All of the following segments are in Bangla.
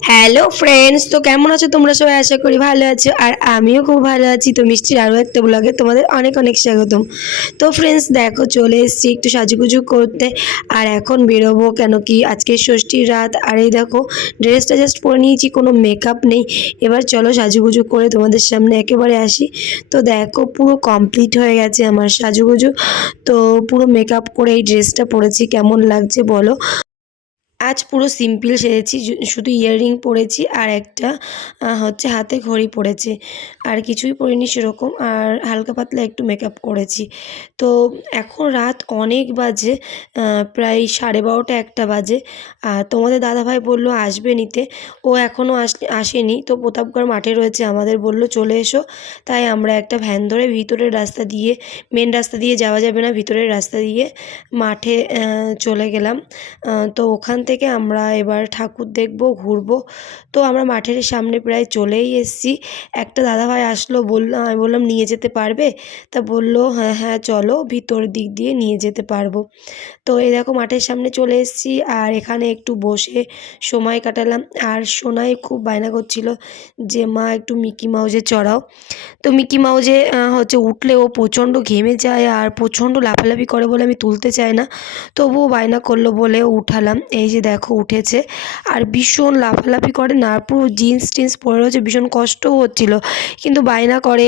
হ্যালো ফ্রেন্ডস, তো কেমন আছো তোমরা সবাই? আশা করি ভালো আছো, আর আমিও খুব ভালো আছি। তো মিষ্টির আরও একটা ব্লগে তোমাদের অনেক অনেক স্বাগতম। তো ফ্রেন্ডস দেখো, চলে এসেছি একটু সাজুগুজু করতে। আর এখন বেরোবো, কেন কি আজকে ষষ্ঠীর রাত। আর এই দেখো, ড্রেসটা জাস্ট পরে নিয়েছি, কোনো মেকআপ নেই। এবার চলো সাজুগুজু করে তোমাদের সামনে একেবারে আসি। তো দেখো, পুরো কমপ্লিট হয়ে গেছে আমার সাজুগুজু। তো পুরো মেকআপ করে এই ড্রেসটা পরেছি, কেমন লাগছে বলো। আজ পুরো সিম্পল সেজেছি, শুধু ইয়াররিং পরেছি আর একটা হচ্ছে হাতে ঘড়ি পরেছি, আর কিছুই পরিনি সেরকম। আর হালকা পাতলা একটু মেকআপ করেছি। তো এখন রাত অনেক বাজে, প্রায় 12:30 একটা বাজে। আর তোমাদের দাদাভাই বললো আসবে নিতে, ও এখনও আসেনি। তো প্রতাপগড় মাঠে রয়েছে আমাদের, বললো চলে এসো। তাই আমরা একটা ভ্যান ধরে ভিতরের রাস্তা দিয়ে, মেন রাস্তা দিয়ে যাওয়া যাবে না, ভিতরের রাস্তা দিয়ে মাঠে চলে গেলাম। তো ওখান থেকে আমরা এবার ঠাকুর দেখব, ঘুরবো। তো আমরা মাঠের সামনে প্রায় চলেই এসেছি। একটা দাদাভাই আসলো, আমি বললাম নিয়ে যেতে পারবে? তা বললো হ্যাঁ হ্যাঁ চলো, ভিতর দিক দিয়ে নিয়ে যেতে পারবো। তো এই দেখো মাঠের সামনে চলে এসেছি, আর এখানে একটু বসে সময় কাটালাম। আর সোনাই খুব বায়না করছিল যে মা একটু মিকি মাউসে চড়াও। তো মিকি মাউসে হচ্ছে উঠলে ও প্রচণ্ড ঘেমে যায় আর প্রচণ্ড লাফালাফি করে বলে আমি তুলতে চাই না, তবুও বায়না করলো বলে উঠালাম। এই যে দেখো উঠেছে, আর ভীষণ লাফালাফি করে না, আর পুরো জিন্স টিন্স পরে রয়েছে, ভীষণ কষ্টও হচ্ছিল। কিন্তু বায়না করে,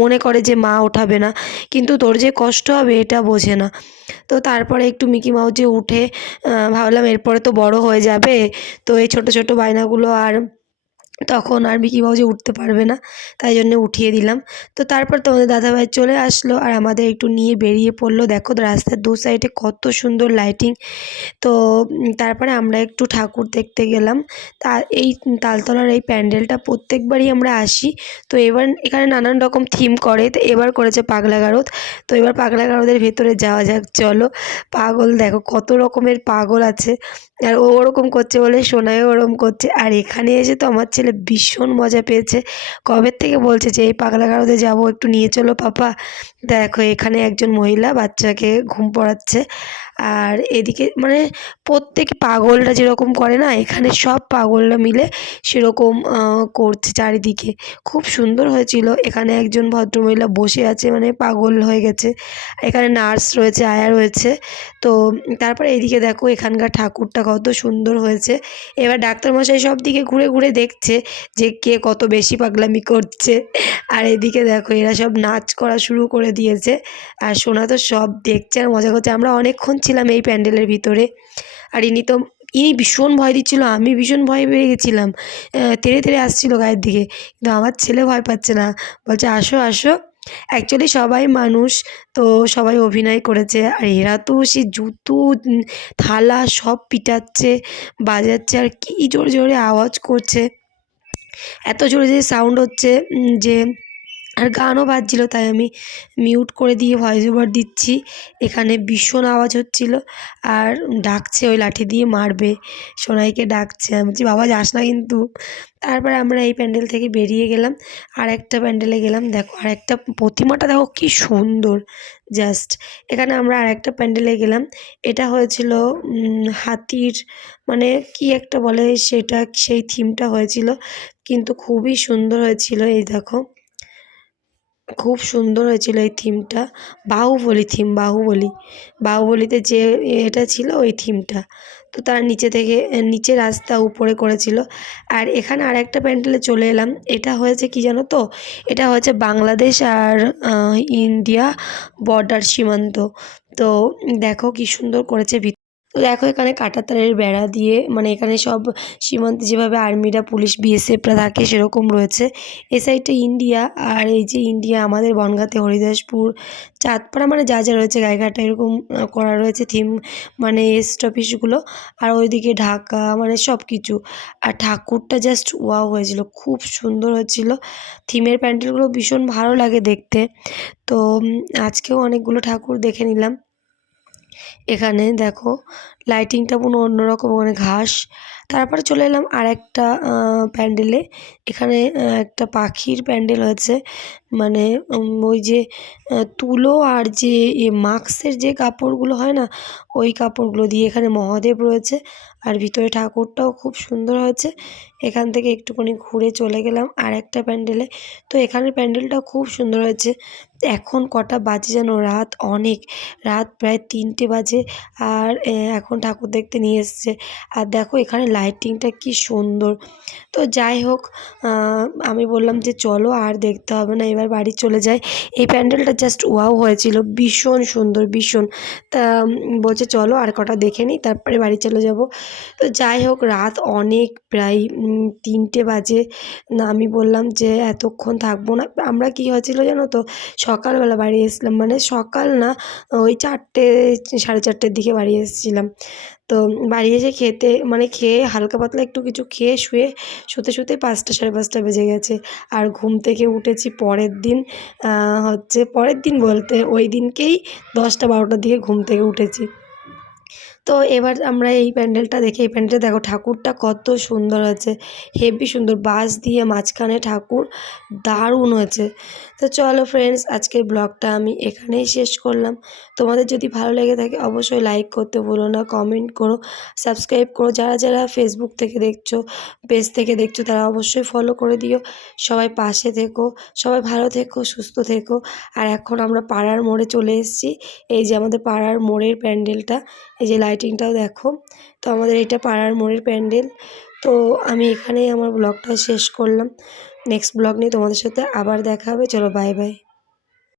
মনে করে যে মা ওঠাবে না, কিন্তু তোর যে কষ্ট হবে এটা বোঝে না। তো তারপরে একটু মিকি মাউসে উঠে ভাবলাম এরপরে তো বড় হয়ে যাবে, তো এই ছোট ছোট বায়নাগুলো আর তখন আর মিকি মাউসে উঠতে পারবে না, তাই জন্য উঠিয়ে দিলাম। তো তারপর তোমাদের দাদাভাই চলে আসলো আর আমাদের একটু নিয়ে বেরিয়ে পড়লো। দেখো রাস্তার দু সাইডে কত সুন্দর লাইটিং। তো তারপরে আমরা একটু ঠাকুর দেখতে গেলাম। তা এই তালতলার এই প্যান্ডেলটা প্রত্যেকবারই আমরা আসি। তো এবার এখানে নানান রকম থিম করে, তো এবার করেছে পাগলা গারদ। তো এবার পাগলা গারদের ভেতরে যাওয়া যাক, চলো। পাগল দেখো কত রকমের পাগল আছে, আর ও ওরকম করছে বলে সোনাইও ওরকম করছে। আর এখানে এসে তো আমার ছেলে ভীষণ মজা পেয়েছে, কবের থেকে বলছে যে এই পাগলা গারদে যাবো, একটু নিয়ে চলো পাপা। দেখো এখানে একজন মহিলা বাচ্চাকে ঘুম পড়াচ্ছে। আর এদিকে মানে প্রত্যেক পাগলরা যেরকম করে না, এখানে সব পাগলরা মিলে সেরকম করছে চারিদিকে। খুব সুন্দর হয়েছিল। এখানে একজন ভদ্রমহিলা বসে আছে, মানে পাগল হয়ে গেছে। এখানে নার্স রয়েছে, আয়া রয়েছে। তো তারপরে এইদিকে দেখো এখানকার ঠাকুরটা কত সুন্দর হয়েছে। এবার ডাক্তারমশাই সব দিকে ঘুরে ঘুরে দেখছে যে কে কত বেশি পাগলামি করছে। আর এদিকে দেখো এরা সব নাচ করা শুরু করে দিয়েছে, আর সোনা তো সব দেখছে আর মজা করছে। আমরা অনেকক্ষণ ছিলাম এই প্যান্ডেলের ভিতরে। আর ইনি ভীষণ ভয় দিচ্ছিল, আমি ভীষণ ভয় পেয়ে গেছিলাম। তেড়ে তেড়ে আসছিল গায়ের দিকে, কিন্তু আমার ছেলে ভয় পাচ্ছে না, বলছে আসো আসো। অ্যাকচুয়ালি সবাই মানুষ, তো সবাই অভিনয় করেছে। আর এরা তো সে জুতো, থালা সব পিটাচ্ছে, বাজাচ্ছে, আর কি জোরে জোরে আওয়াজ করছে, এত জোরে যে সাউন্ড হচ্ছে যে, আর গানও বাজছিল, তাই আমি মিউট করে দিয়ে ভয়েস ওভার দিচ্ছি। এখানে ভীষণ আওয়াজ হচ্ছিল, আর ডাকছে ওই লাঠি দিয়ে মারবে, সোনাইকে ডাকছে। আমি বলছি বাবা যাস না কিন্তু। তারপরে আমরা এই প্যান্ডেল থেকে বেরিয়ে গেলাম, আর একটা প্যান্ডেলে গেলাম। দেখো আর একটা প্রতিমাটা দেখো কি সুন্দর, জাস্ট। এখানে আমরা আর একটা প্যান্ডেলে গেলাম। এটা হয়েছিল হাতির, মানে কি একটা বলে সেটা, সেই থিমটা হয়েছিল, কিন্তু খুবই সুন্দর হয়েছিল। এই দেখো খুব সুন্দর হয়েছিল এই থিমটা। বাহুবলী থিম, বাহুবলীতে যে এটা ছিল ওই থিমটা। তো তার নিচে থেকে নিচে রাস্তা, উপরে করেছিল। আর এখানে আরেকটা প্যান্ডেলে চলে এলাম। এটা হয়েছে কি জানো তো, এটা হয়েছে বাংলাদেশ আর ইন্ডিয়া বর্ডার সীমান্ত। তো দেখো কি সুন্দর করেছে। তো দেখো এখানে কাঁটাতারের বেড়া দিয়ে, মানে এখানে সব সীমান্তে যেভাবে আর্মিরা, পুলিশ, বিএসএফরা থাকে সেরকম রয়েছে। এ সাইডটা ইন্ডিয়া, আর এই যে ইন্ডিয়া আমাদের বনগাঁতে, হরিদাসপুর, চাঁদপাড়া, মানে যা যা রয়েছে গাইঘাটা, এরকম করা রয়েছে থিম, মানে স্টপেজগুলো। আর ওইদিকে ঢাকা, মানে সব কিছু। আর ঠাকুরটা জাস্ট ওয়াও হয়েছিল, খুব সুন্দর হয়েছিল। থিমের প্যান্ডেলগুলো ভীষণ ভালো লাগে দেখতে। তো আজকেও অনেকগুলো ঠাকুর দেখে নিলাম। এখানে দেখো লাইটিংটা পুরো অন্যরকম, ওখানে ঘাস। তারপরে চলে এলাম আরেকটা প্যান্ডেলে। এখানে একটা পাখির প্যান্ডেল হয়েছে, মানে ওই যে তুলো আর যে মাস্কের যে কাপড়গুলো হয় না, ওই কাপড়গুলো দিয়ে এখানে মহাদেব রয়েছে, আর ভিতরে ঠাকুরটাও খুব সুন্দর হয়েছে। এখান থেকে একটুখানি ঘুরে চলে গেলাম আরেকটা প্যান্ডেলে। তো এখানের প্যান্ডেলটাও খুব সুন্দর হয়েছে। এখন কটা বাজে যেন, রাত অনেক, রাত প্রায় 3টে বাজে, আর এখন ঠাকুর দেখতে নিয়ে এসছে। আর দেখো এখানে লাইটিংটা কি সুন্দর। তো যাই হোক, আমি বললাম যে চলো আর দেখতে হবে না, এবার বাড়ি চলে যাই। এই প্যান্ডেলটা জাস্ট ওয়াও হয়েছিল, ভীষণ সুন্দর, ভীষণ। তা বলছে চলো আর কটা দেখে নিই, তারপরে বাড়ি চলে যাব। তো যাই হোক, রাত অনেক, প্রায় 3টে বাজে। না, আমি বললাম যে এতক্ষণ থাকবো না। আমরা কি হয়েছিল জানো তো, সকালবেলা বাড়ি এসেছিলাম, মানে সকাল না, ওই 4টে 4:30টের দিকে বাড়ি এসেছিলাম। তো বাড়ি এসে খেতে, মানে খেয়ে হালকা পাতলা একটু কিছু খেয়ে শুতে 5টা 5:30 বেজে গেছে। আর ঘুম থেকে উঠেছি পরের দিন, হচ্ছে পরের দিন বলতে ওই দিনকেই 10টা 12টার দিকে ঘুম থেকে উঠেছি। তো এবার আমরা এই প্যান্ডেলটা দেখি। এই প্যান্ডেলটা দেখো, ঠাকুরটা কত সুন্দর হয়েছে, হেবি সুন্দর, বাঁশ দিয়ে মাঝখানে ঠাকুর, দারুণ হয়েছে। তো চলো ফ্রেন্ডস, আজকের ব্লগটা আমি এখানেই শেষ করলাম। তোমাদের যদি ভালো লেগে থাকে অবশ্যই লাইক করতে ভুলো না, কমেন্ট করো, সাবস্ক্রাইব করো। যারা ফেসবুক থেকে দেখছো, পেজ থেকে দেখছো, তারা অবশ্যই ফলো করে দিও। সবাই পাশে থেকো, সবাই ভালো থেকো, সুস্থ থেকো। আর এখন আমরা পাড়ার মোড়ে চলে এসেছি। এই যে আমাদের পাড়ার মোড়ের প্যান্ডেলটা, এই যে লাইটিংটাও দেখো। তো আমাদের এটা পাড়ার মোড়ের প্যান্ডেল। তো আমি এখানেই আমার ব্লগটা শেষ করলাম। নেক্সট ব্লগ নিয়ে তোমাদের সাথে আবার দেখা হবে। চলো, বাই বাই।